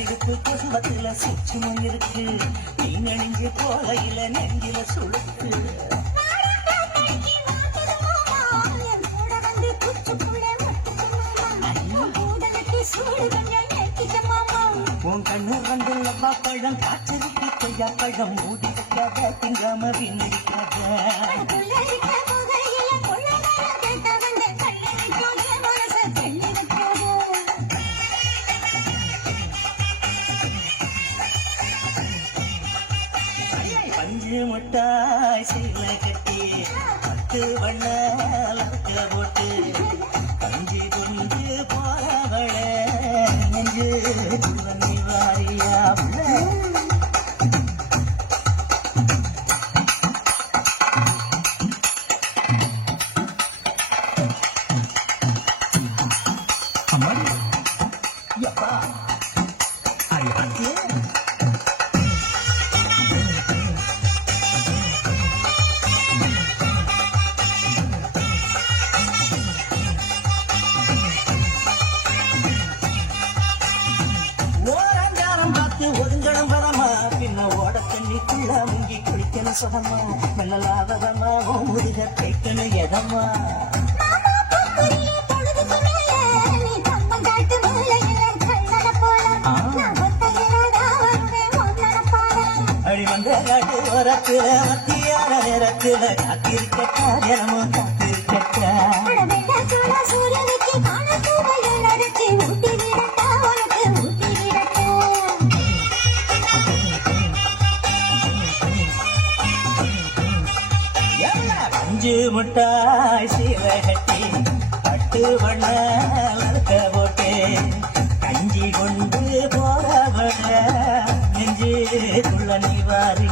இடுப்பு குடும்பத்துல சுற்றுமும் இருக்கு நீ நெஞ்சு போலையில நெஞ்சில சுழுக்கு உன் கண்ணு வந்து பழம் காய்ச்சலுக்கு கொய்யா பழம் மூடி வைக்காத திங்காம வீணிருக்காத பஞ்சு முட்டாய் சீல கட்டி 10 வண்ண லக்க போட்டு பஞ்சு கொண்டு போறவள நெஞ்சு துவங்கி வாரியா அம்மா யப்பா ஐயா ஒதுங்கணும் வரமா பின்ன ஓட தண்ணிக்குள்ள முங்கி குளிக்கணும் சுகமா மெல்லலாவதமா முருக தைக்கணும் எதமா அடி வந்த காட்டு ஓரத்துல மத்தியான நேரத்துல காத்திருக்கட்டா தினமும் காத்திருக்கட்டா பஞ்சு முட்டாய் சீல கட்டி 10 வண்ண லக்க போட்டு கஞ்சி கொண்டு போறவள நெஞ்சு குள்ள நீ வாரி